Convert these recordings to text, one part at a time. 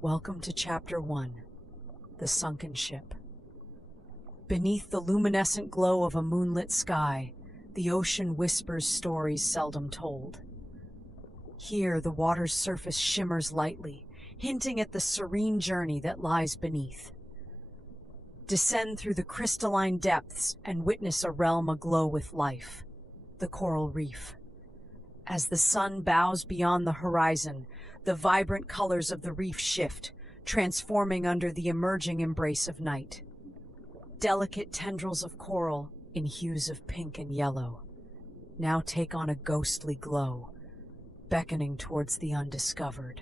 Welcome to Chapter 1, The Sunken Ship. Beneath the luminescent glow of a moonlit sky, the ocean whispers stories seldom told. Here, the water's surface shimmers lightly, hinting at the serene journey that lies beneath. Descend through the crystalline depths and witness a realm aglow with life, the coral reef. As the sun bows beyond the horizon, the vibrant colors of the reef shift, transforming under the emerging embrace of night. Delicate tendrils of coral, in hues of pink and yellow, now take on a ghostly glow, beckoning towards the undiscovered.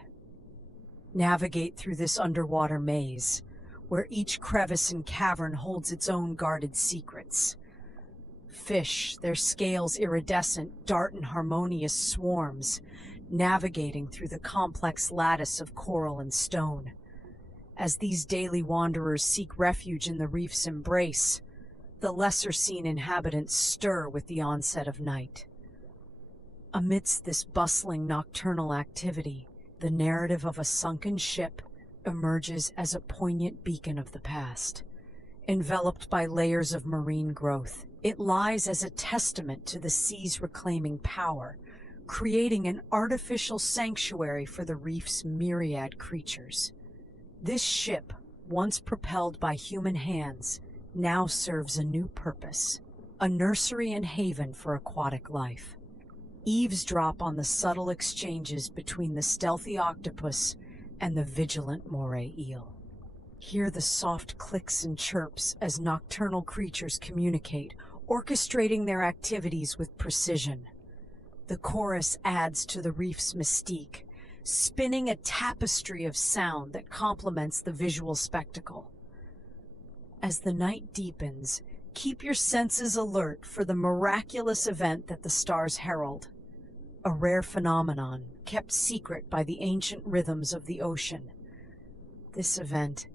Navigate through this underwater maze, where each crevice and cavern holds its own guarded secrets. Fish, their scales iridescent, dart in harmonious swarms, navigating through the complex lattice of coral and stone. As these daily wanderers seek refuge in the reef's embrace, the lesser-seen inhabitants stir with the onset of night. Amidst this bustling nocturnal activity, the narrative of a sunken ship emerges as a poignant beacon of the past. Enveloped by layers of marine growth, it lies as a testament to the sea's reclaiming power, creating an artificial sanctuary for the reef's myriad creatures. This ship, once propelled by human hands, now serves a new purpose, a nursery and haven for aquatic life. Eavesdrop on the subtle exchanges between the stealthy octopus and the vigilant moray eel. Hear the soft clicks and chirps as nocturnal creatures communicate, orchestrating their activities with precision. The chorus adds to the reef's mystique, spinning a tapestry of sound that complements the visual spectacle. As the night deepens, keep your senses alert for the miraculous event that the stars herald, a rare phenomenon kept secret by the ancient rhythms of the ocean. This event,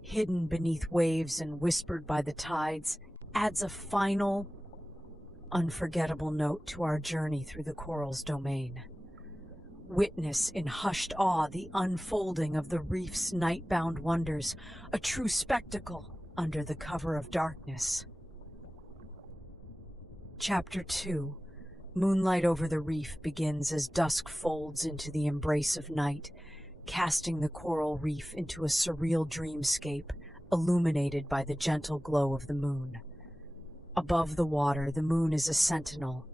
hidden beneath waves and whispered by the tides, adds a final, unforgettable note to our journey through the coral's domain. Witness in hushed awe the unfolding of the reef's night-bound wonders, a true spectacle under the cover of darkness. Chapter 2, Moonlight over the reef, begins as dusk folds into the embrace of night, casting the coral reef into a surreal dreamscape, illuminated by the gentle glow of the moon. Above the water, the moon is a sentinel,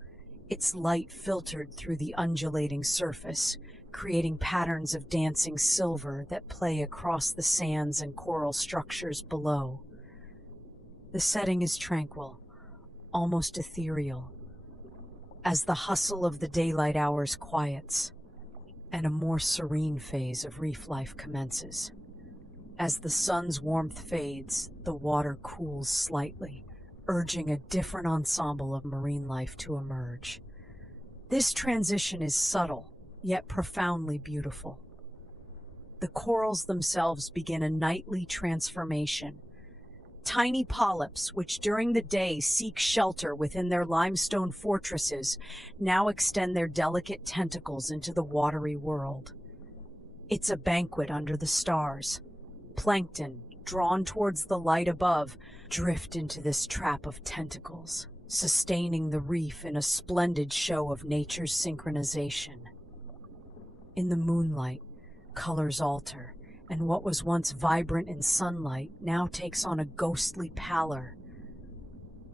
its light filtered through the undulating surface, creating patterns of dancing silver that play across the sands and coral structures below. The setting is tranquil, almost ethereal, as the hustle of the daylight hours quiets, and a more serene phase of reef life commences. As the sun's warmth fades, the water cools slightly, urging a different ensemble of marine life to emerge. This transition is subtle, yet profoundly beautiful. The corals themselves begin a nightly transformation. Tiny polyps, which during the day seek shelter within their limestone fortresses, now extend their delicate tentacles into the watery world. It's a banquet under the stars. Plankton, drawn towards the light above, drift into this trap of tentacles, sustaining the reef in a splendid show of nature's synchronization. In the moonlight, colors alter, and what was once vibrant in sunlight now takes on a ghostly pallor.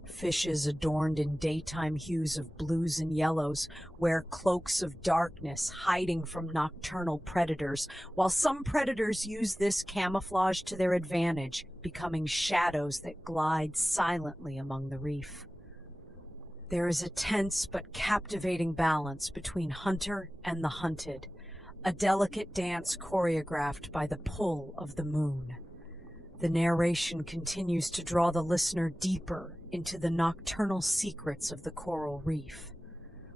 Fishes adorned in daytime hues of blues and yellows wear cloaks of darkness, hiding from nocturnal predators, while some predators use this camouflage to their advantage, becoming shadows that glide silently among the reef. There is a tense but captivating balance between hunter and the hunted, a delicate dance choreographed by the pull of the moon. The narration continues to draw the listener deeper into the nocturnal secrets of the coral reef,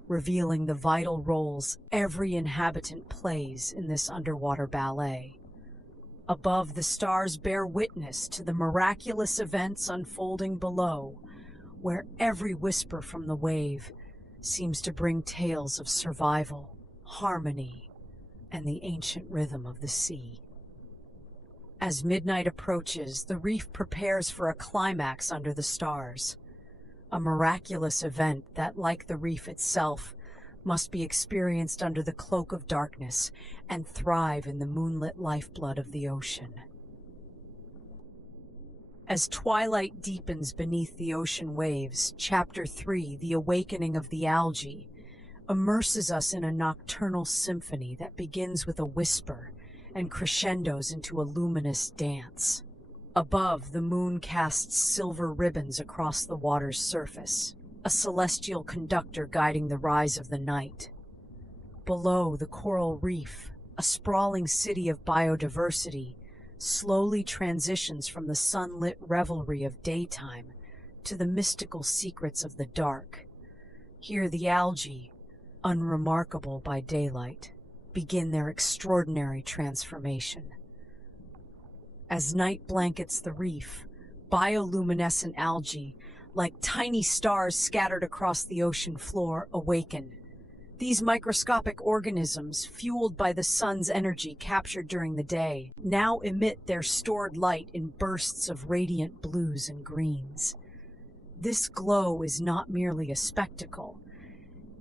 revealing the vital roles every inhabitant plays in this underwater ballet. Above, the stars bear witness to the miraculous events unfolding below, where every whisper from the wave seems to bring tales of survival, harmony, and the ancient rhythm of the sea. As midnight approaches, the reef prepares for a climax under the stars, a miraculous event that, like the reef itself, must be experienced under the cloak of darkness and thrive in the moonlit lifeblood of the ocean. As twilight deepens beneath the ocean waves, Chapter 3, The Awakening of the Algae, immerses us in a nocturnal symphony that begins with a whisper and crescendos into a luminous dance. Above, the moon casts silver ribbons across the water's surface, a celestial conductor guiding the rise of the night. Below, the coral reef, a sprawling city of biodiversity, slowly transitions from the sunlit revelry of daytime to the mystical secrets of the dark. Here the algae, unremarkable by daylight, begin their extraordinary transformation. As night blankets the reef, bioluminescent algae, like tiny stars scattered across the ocean floor, awaken. These microscopic organisms, fueled by the sun's energy captured during the day, now emit their stored light in bursts of radiant blues and greens. This glow is not merely a spectacle.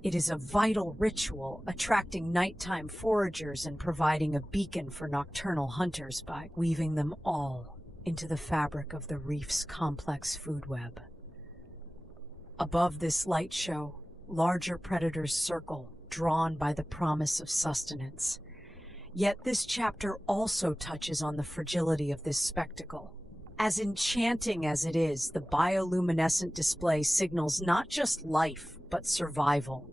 It is a vital ritual, attracting nighttime foragers and providing a beacon for nocturnal hunters by weaving them all into the fabric of the reef's complex food web. Above this light show, larger predators circle, drawn by the promise of sustenance. Yet this chapter also touches on the fragility of this spectacle. As enchanting as it is, the bioluminescent display signals not just life, but survival.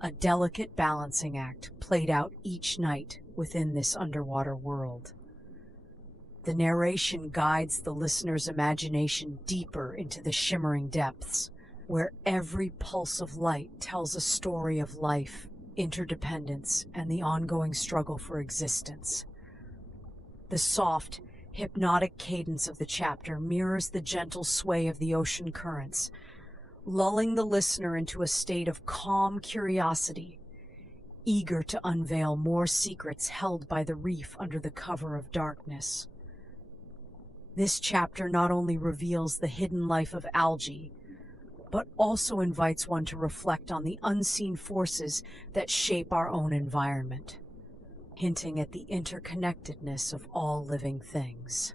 A delicate balancing act played out each night within this underwater world. The narration guides the listener's imagination deeper into the shimmering depths, where every pulse of light tells a story of life, interdependence, and the ongoing struggle for existence. The soft, hypnotic cadence of the chapter mirrors the gentle sway of the ocean currents, lulling the listener into a state of calm curiosity, eager to unveil more secrets held by the reef under the cover of darkness. This chapter not only reveals the hidden life of algae, but also invites one to reflect on the unseen forces that shape our own environment, hinting at the interconnectedness of all living things.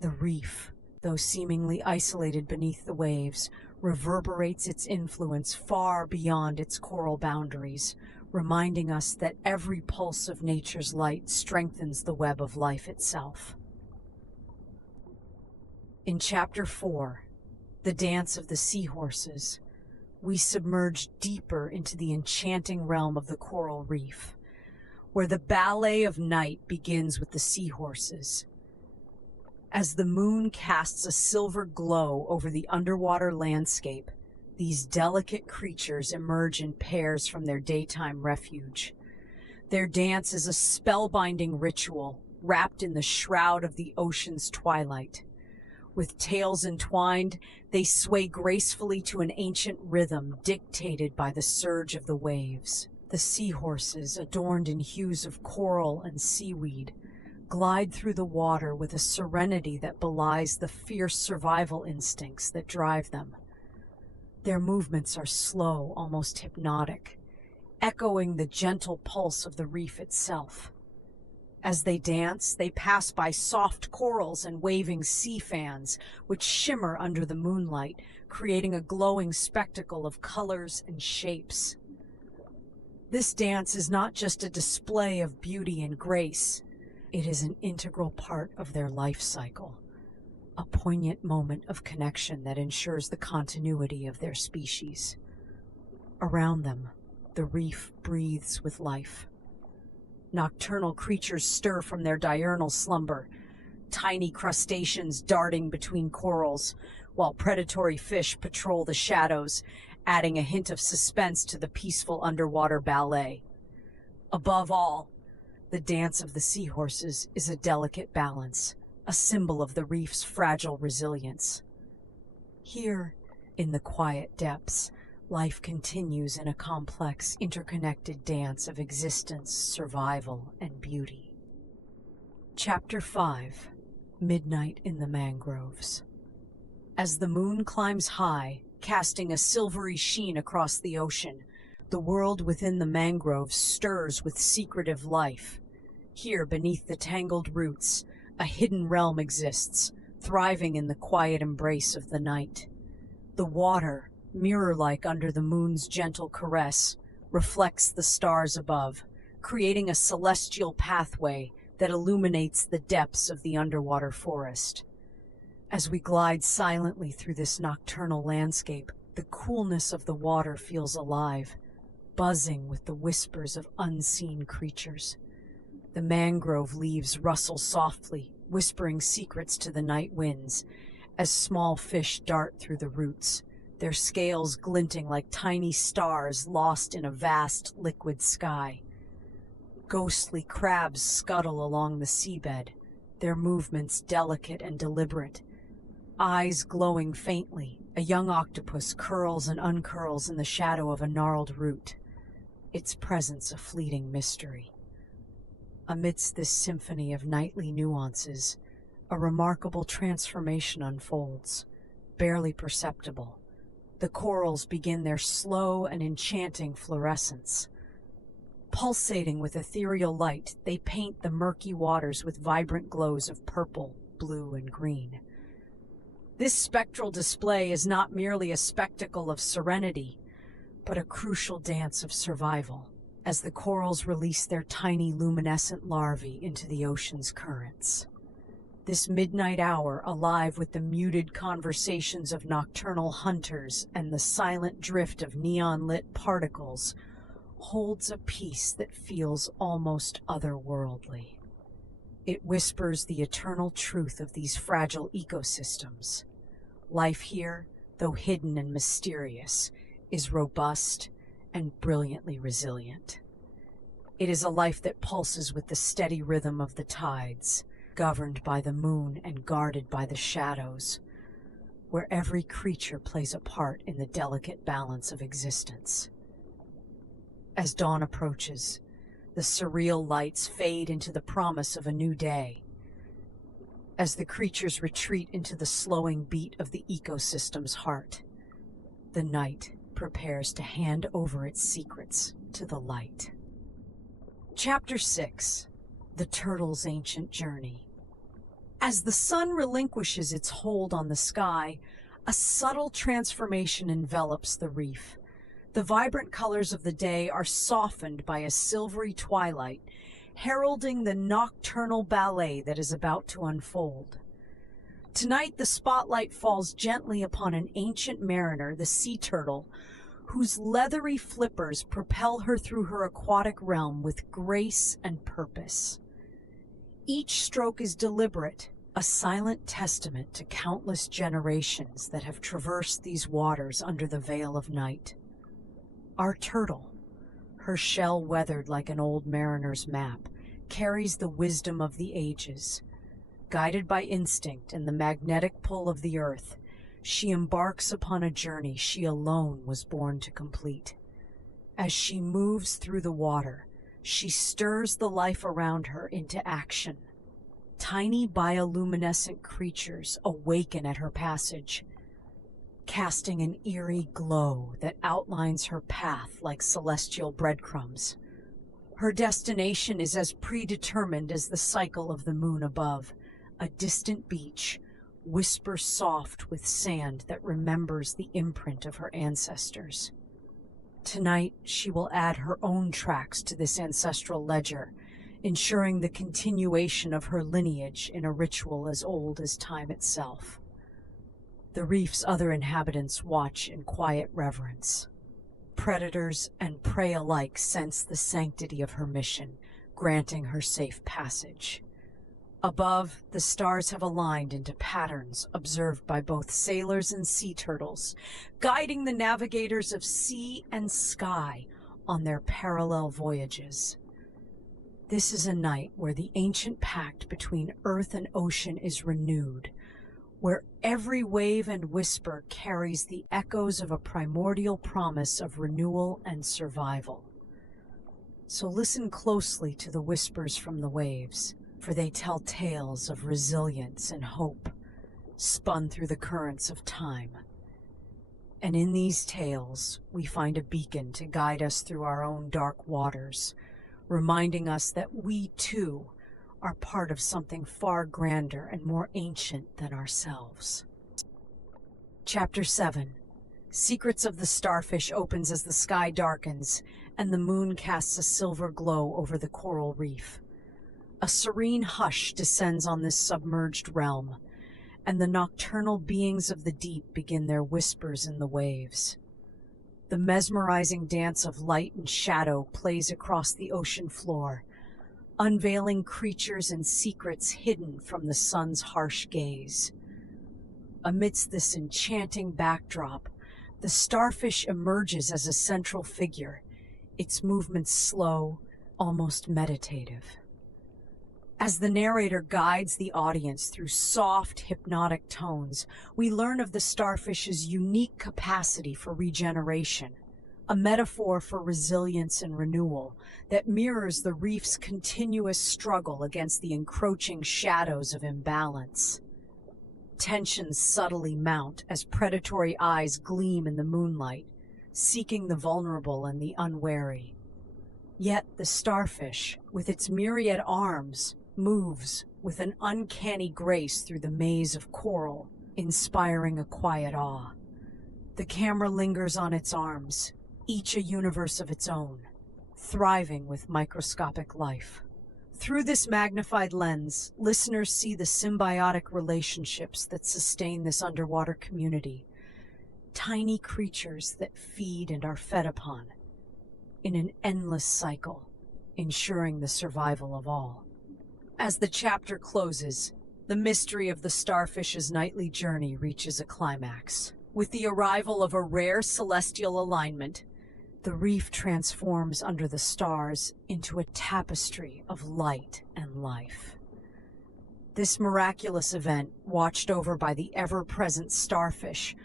The reef, though seemingly isolated beneath the waves, reverberates its influence far beyond its coral boundaries, reminding us that every pulse of nature's light strengthens the web of life itself. In Chapter 4, The Dance of the Seahorses, we submerge deeper into the enchanting realm of the coral reef, where the ballet of night begins with the seahorses. As the moon casts a silver glow over the underwater landscape, these delicate creatures emerge in pairs from their daytime refuge. Their dance is a spellbinding ritual, wrapped in the shroud of the ocean's twilight. With tails entwined, they sway gracefully to an ancient rhythm dictated by the surge of the waves. The seahorses, adorned in hues of coral and seaweed, glide through the water with a serenity that belies the fierce survival instincts that drive them. Their movements are slow, almost hypnotic, echoing the gentle pulse of the reef itself. As they dance, they pass by soft corals and waving sea fans, which shimmer under the moonlight, creating a glowing spectacle of colors and shapes. This dance is not just a display of beauty and grace. It is an integral part of their life cycle, a poignant moment of connection that ensures the continuity of their species. Around them, the reef breathes with life. Nocturnal creatures stir from their diurnal slumber, tiny crustaceans darting between corals, while predatory fish patrol the shadows, adding a hint of suspense to the peaceful underwater ballet. Above all, the dance of the seahorses is a delicate balance, a symbol of the reef's fragile resilience. Here, in the quiet depths, life continues in a complex, interconnected dance of existence, survival, and beauty. Chapter 5. Midnight in the Mangroves. As the moon climbs high, casting a silvery sheen across the ocean, the world within the mangroves stirs with secretive life. Here, beneath the tangled roots, a hidden realm exists, thriving in the quiet embrace of the night. The water, mirror-like under the moon's gentle caress, reflects the stars above, creating a celestial pathway that illuminates the depths of the underwater forest. As we glide silently through this nocturnal landscape, the coolness of the water feels alive, buzzing with the whispers of unseen creatures. The mangrove leaves rustle softly, whispering secrets to the night winds, as small fish dart through the roots, their scales glinting like tiny stars lost in a vast liquid sky. Ghostly crabs scuttle along the seabed, their movements delicate and deliberate. Eyes glowing faintly, a young octopus curls and uncurls in the shadow of a gnarled root, its presence a fleeting mystery. Amidst this symphony of nightly nuances, a remarkable transformation unfolds, barely perceptible. The corals begin their slow and enchanting fluorescence. Pulsating with ethereal light, they paint the murky waters with vibrant glows of purple, blue, and green. This spectral display is not merely a spectacle of serenity, but a crucial dance of survival, as the corals release their tiny luminescent larvae into the ocean's currents. This midnight hour, alive with the muted conversations of nocturnal hunters and the silent drift of neon-lit particles, holds a peace that feels almost otherworldly. It whispers the eternal truth of these fragile ecosystems. Life here, though hidden and mysterious, is robust and brilliantly resilient. It is a life that pulses with the steady rhythm of the tides, governed by the moon and guarded by the shadows, where every creature plays a part in the delicate balance of existence. As dawn approaches, the surreal lights fade into the promise of a new day. As the creatures retreat into the slowing beat of the ecosystem's heart, the night prepares to hand over its secrets to the light. Chapter 6. The Turtle's Ancient Journey. As the sun relinquishes its hold on the sky, a subtle transformation envelops the reef. The vibrant colors of the day are softened by a silvery twilight, heralding the nocturnal ballet that is about to unfold. Tonight, the spotlight falls gently upon an ancient mariner, the sea turtle, whose leathery flippers propel her through her aquatic realm with grace and purpose. Each stroke is deliberate, a silent testament to countless generations that have traversed these waters under the veil of night. Our turtle, her shell weathered like an old mariner's map, carries the wisdom of the ages. Guided by instinct and the magnetic pull of the earth, she embarks upon a journey she alone was born to complete. As she moves through the water, she stirs the life around her into action. Tiny bioluminescent creatures awaken at her passage, casting an eerie glow that outlines her path like celestial breadcrumbs. Her destination is as predetermined as the cycle of the moon above, a distant beach, whisper soft with sand that remembers the imprint of her ancestors. Tonight, she will add her own tracks to this ancestral ledger, ensuring the continuation of her lineage in a ritual as old as time itself. The reef's other inhabitants watch in quiet reverence. Predators and prey alike sense the sanctity of her mission, granting her safe passage. Above, the stars have aligned into patterns observed by both sailors and sea turtles, guiding the navigators of sea and sky on their parallel voyages. This is a night where the ancient pact between earth and ocean is renewed, where every wave and whisper carries the echoes of a primordial promise of renewal and survival. So listen closely to the whispers from the waves. for they tell tales of resilience and hope, spun through the currents of time. And in these tales, we find a beacon to guide us through our own dark waters, reminding us that we, too, are part of something far grander and more ancient than ourselves. Chapter 7. Secrets of the Starfish opens as the sky darkens and the moon casts a silver glow over the coral reef. A serene hush descends on this submerged realm, and the nocturnal beings of the deep begin their whispers in the waves. The mesmerizing dance of light and shadow plays across the ocean floor, unveiling creatures and secrets hidden from the sun's harsh gaze. Amidst this enchanting backdrop, the starfish emerges as a central figure, its movements slow, almost meditative. As the narrator guides the audience through soft, hypnotic tones, we learn of the starfish's unique capacity for regeneration, a metaphor for resilience and renewal that mirrors the reef's continuous struggle against the encroaching shadows of imbalance. Tensions subtly mount as predatory eyes gleam in the moonlight, seeking the vulnerable and the unwary. Yet the starfish, with its myriad arms, moves with an uncanny grace through the maze of coral, inspiring a quiet awe. The camera lingers on its arms, each a universe of its own, thriving with microscopic life. Through this magnified lens, listeners see the symbiotic relationships that sustain this underwater community, tiny creatures that feed and are fed upon, in an endless cycle, ensuring the survival of all. As the chapter closes, the mystery of the starfish's nightly journey reaches a climax. With the arrival of a rare celestial alignment, the reef transforms under the stars into a tapestry of light and life. This miraculous event, watched over by the ever-present starfish,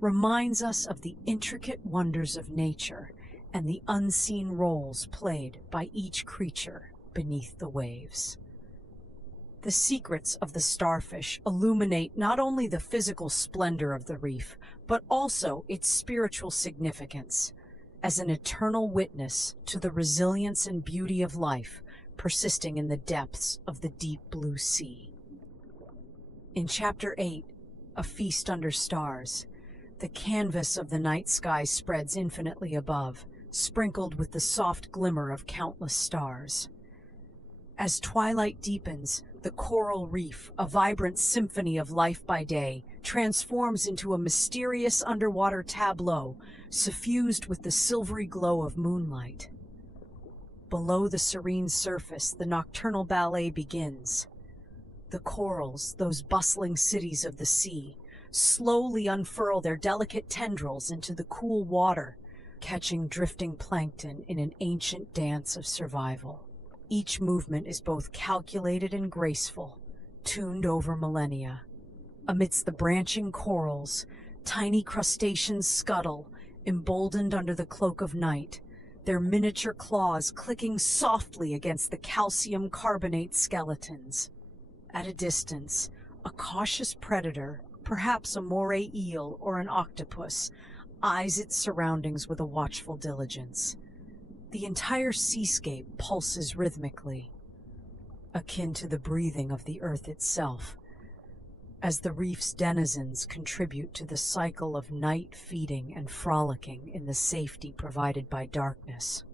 reminds us of the intricate wonders of nature and the unseen roles played by each creature beneath the waves. The secrets of the starfish illuminate not only the physical splendor of the reef, but also its spiritual significance as an eternal witness to the resilience and beauty of life persisting in the depths of the deep blue sea. In Chapter 8, A Feast Under Stars, the canvas of the night sky spreads infinitely above, sprinkled with the soft glimmer of countless stars. As twilight deepens, the coral reef, a vibrant symphony of life by day, transforms into a mysterious underwater tableau suffused with the silvery glow of moonlight. Below the serene surface, the nocturnal ballet begins. The corals, those bustling cities of the sea, slowly unfurl their delicate tendrils into the cool water, catching drifting plankton in an ancient dance of survival. Each movement is both calculated and graceful, tuned over millennia. Amidst the branching corals, tiny crustaceans scuttle, emboldened under the cloak of night, their miniature claws clicking softly against the calcium carbonate skeletons. At a distance, a cautious predator, perhaps a moray eel or an octopus, eyes its surroundings with a watchful diligence. The entire seascape pulses rhythmically, akin to the breathing of the earth itself, as the reef's denizens contribute to the cycle of night feeding and frolicking in the safety provided by darkness.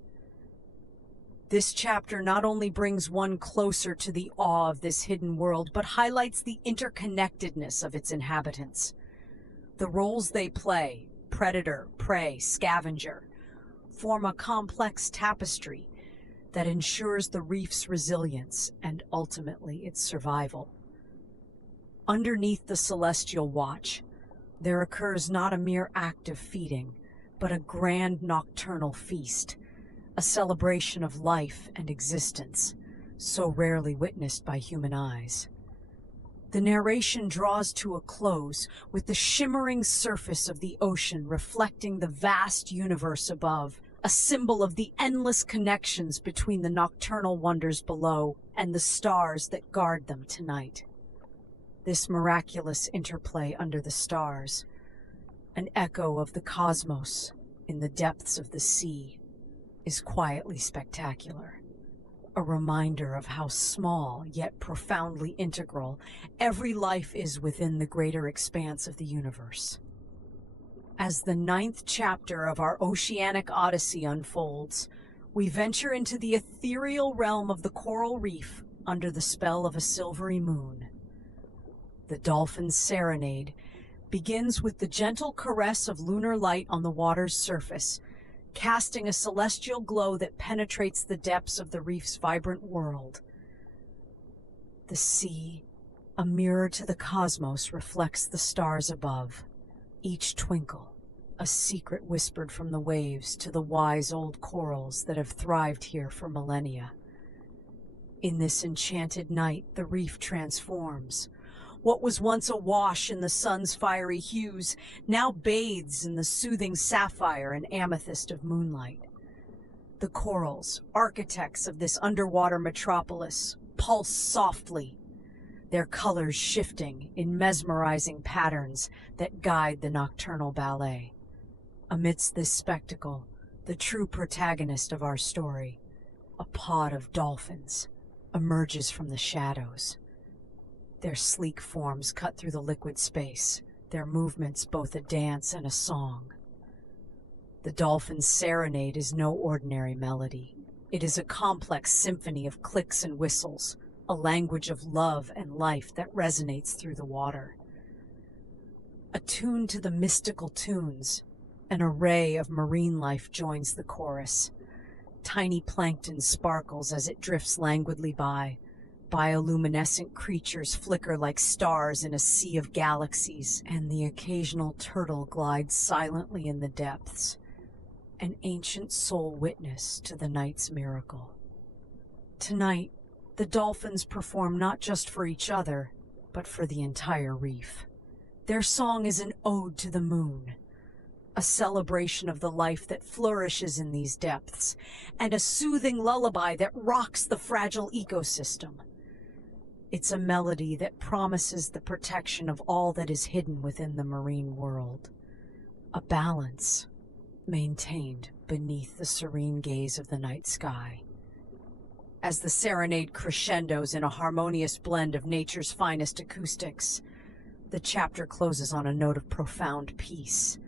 This chapter not only brings one closer to the awe of this hidden world, but highlights the interconnectedness of its inhabitants. The roles they play, predator, prey, scavenger, form a complex tapestry that ensures the reef's resilience and ultimately its survival. Underneath the celestial watch, there occurs not a mere act of feeding, but a grand nocturnal feast, a celebration of life and existence, so rarely witnessed by human eyes. The narration draws to a close with the shimmering surface of the ocean reflecting the vast universe above, a symbol of the endless connections between the nocturnal wonders below and the stars that guard them tonight. This miraculous interplay under the stars, an echo of the cosmos in the depths of the sea, is quietly spectacular. A reminder of how small yet profoundly integral every life is within the greater expanse of the universe. As the 9th chapter of our oceanic odyssey unfolds, we venture into the ethereal realm of the coral reef under the spell of a silvery moon. The dolphin's serenade begins with the gentle caress of lunar light on the water's surface, casting a celestial glow that penetrates the depths of the reef's vibrant world. The sea, a mirror to the cosmos, reflects the stars above. Each twinkle, a secret whispered from the waves to the wise old corals that have thrived here for millennia. In this enchanted night, the reef transforms. What was once awash in the sun's fiery hues now bathes in the soothing sapphire and amethyst of moonlight. The corals, architects of this underwater metropolis, pulse softly, their colors shifting in mesmerizing patterns that guide the nocturnal ballet. Amidst this spectacle, the true protagonist of our story, a pod of dolphins, emerges from the shadows. Their sleek forms cut through the liquid space, their movements both a dance and a song. The dolphin's serenade is no ordinary melody. It is a complex symphony of clicks and whistles, a language of love and life that resonates through the water. Attuned to the mystical tunes, an array of marine life joins the chorus. Tiny plankton sparkles as it drifts languidly by. Bioluminescent creatures flicker like stars in a sea of galaxies, and the occasional turtle glides silently in the depths, an ancient soul witness to the night's miracle. Tonight, the dolphins perform not just for each other, but for the entire reef. Their song is an ode to the moon, a celebration of the life that flourishes in these depths, and a soothing lullaby that rocks the fragile ecosystem. It's a melody that promises the protection of all that is hidden within the marine world, a balance maintained beneath the serene gaze of the night sky. As the serenade crescendos in a harmonious blend of nature's finest acoustics, the chapter closes on a note of profound peace,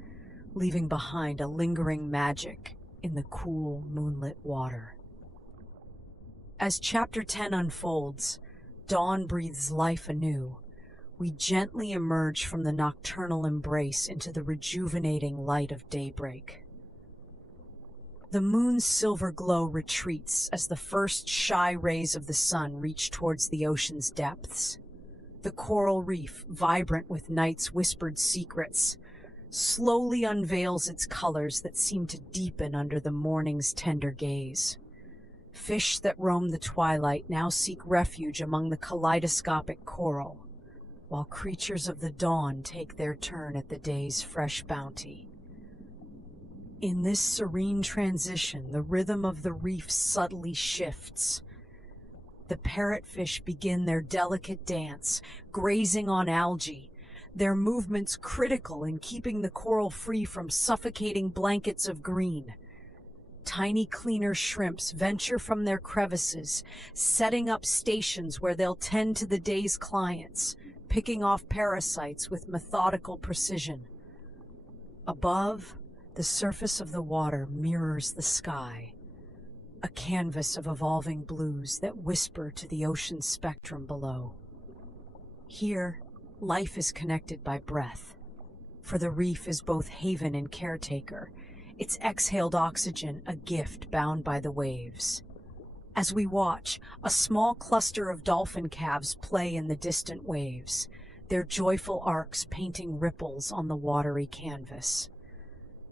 leaving behind a lingering magic in the cool, moonlit water. As Chapter 10 unfolds, dawn breathes life anew. We gently emerge from the nocturnal embrace into the rejuvenating light of daybreak. The moon's silver glow retreats as the first shy rays of the sun reach towards the ocean's depths. The coral reef, vibrant with night's whispered secrets, slowly unveils its colors that seem to deepen under the morning's tender gaze. Fish that roam the twilight now seek refuge among the kaleidoscopic coral, while creatures of the dawn take their turn at the day's fresh bounty. In this serene transition, the rhythm of the reef subtly shifts. The parrotfish begin their delicate dance, grazing on algae, their movements critical in keeping the coral free from suffocating blankets of green. Tiny cleaner shrimps venture from their crevices, setting up stations where they'll tend to the day's clients, picking off parasites with methodical precision. Above, the surface of the water mirrors the sky, a canvas of evolving blues that whisper to the ocean spectrum below. Here, life is connected by breath, for the reef is both haven and caretaker, its exhaled oxygen a gift bound by the waves. As we watch, a small cluster of dolphin calves play in the distant waves, their joyful arcs painting ripples on the watery canvas.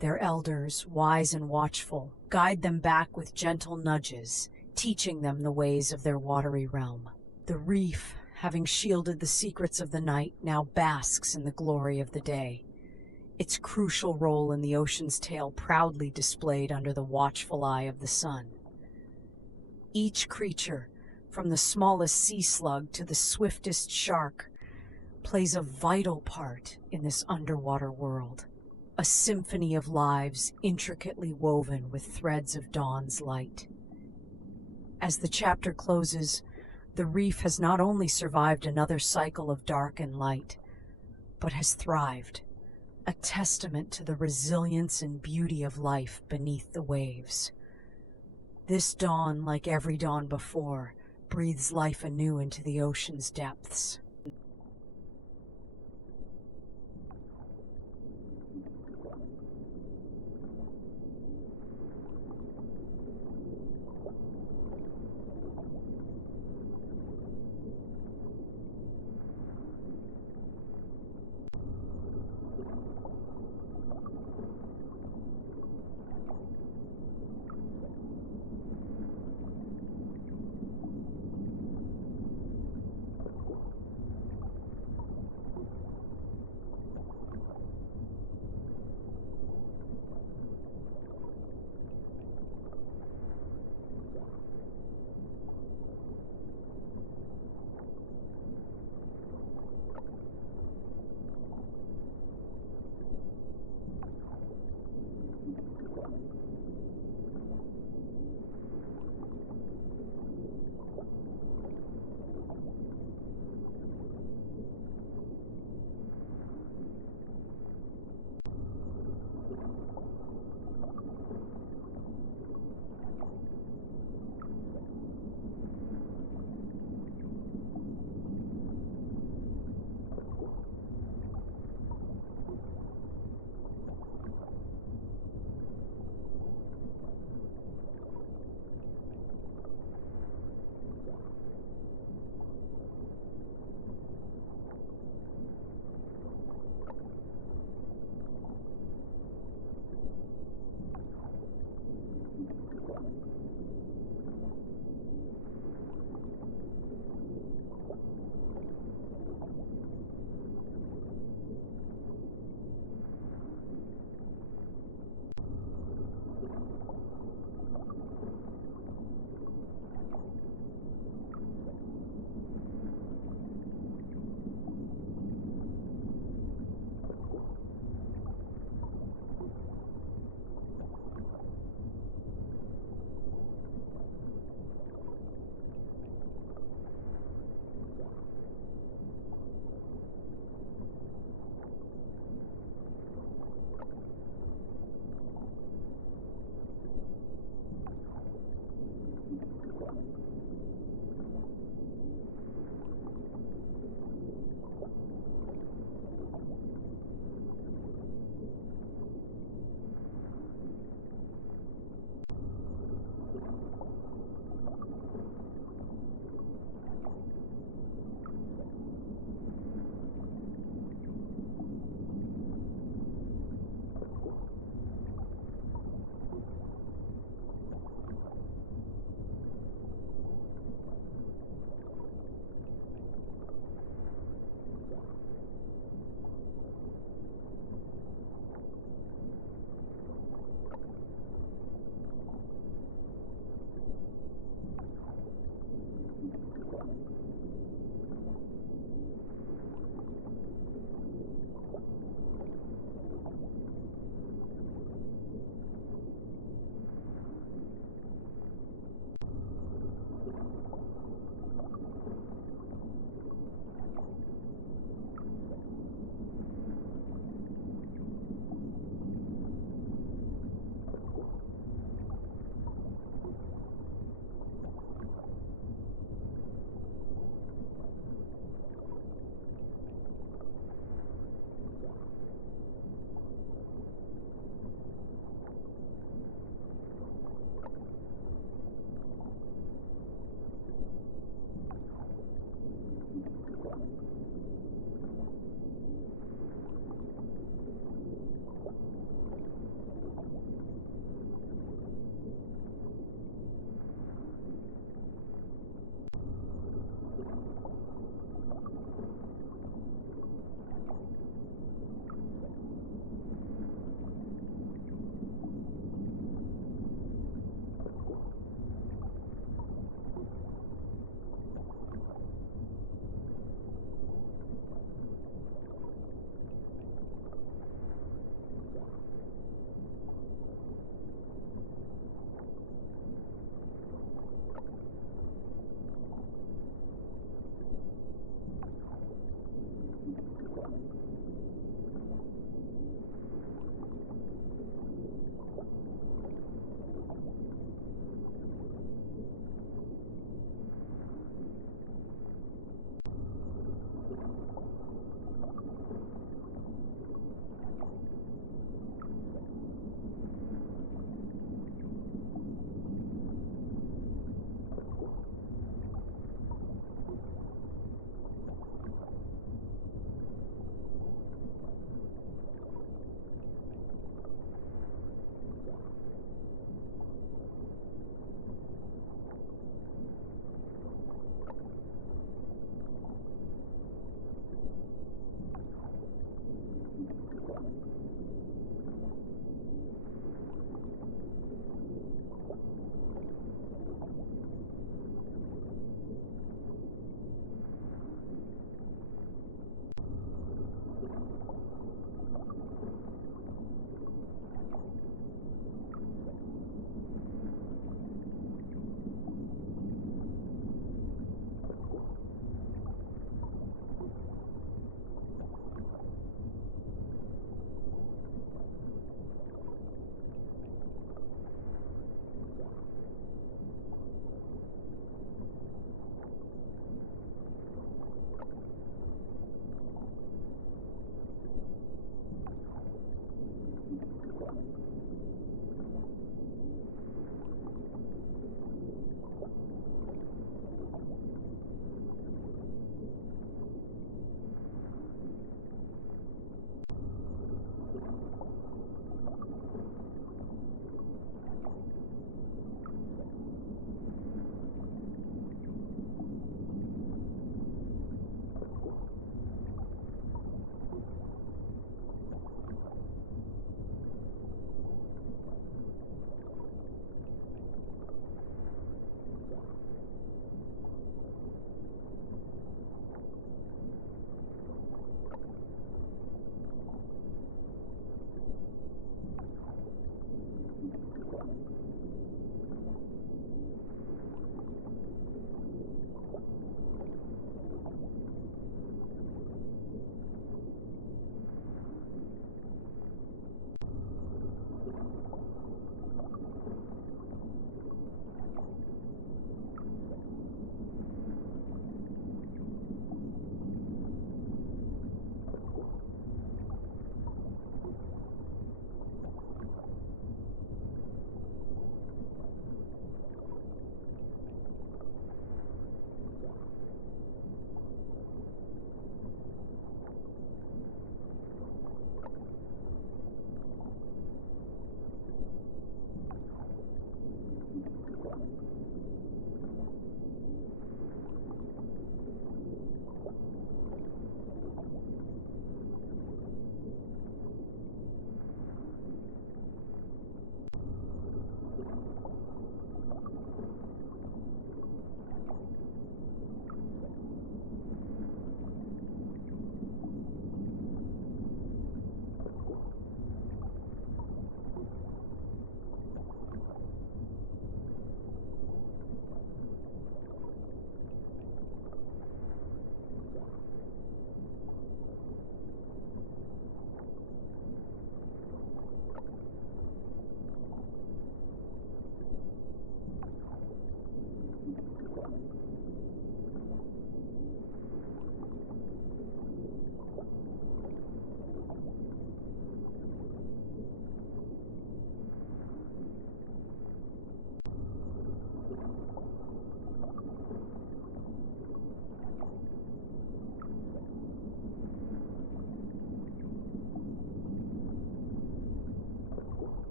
Their elders, wise and watchful, guide them back with gentle nudges, teaching them the ways of their watery realm. The reef, having shielded the secrets of the night, now basks in the glory of the day. its crucial role in the ocean's tale proudly displayed under the watchful eye of the sun. Each creature, from the smallest sea slug to the swiftest shark, plays a vital part in this underwater world, a symphony of lives intricately woven with threads of dawn's light. As the chapter closes, the reef has not only survived another cycle of dark and light, but has thrived, a testament to the resilience and beauty of life beneath the waves. This dawn, like every dawn before, breathes life anew into the ocean's depths.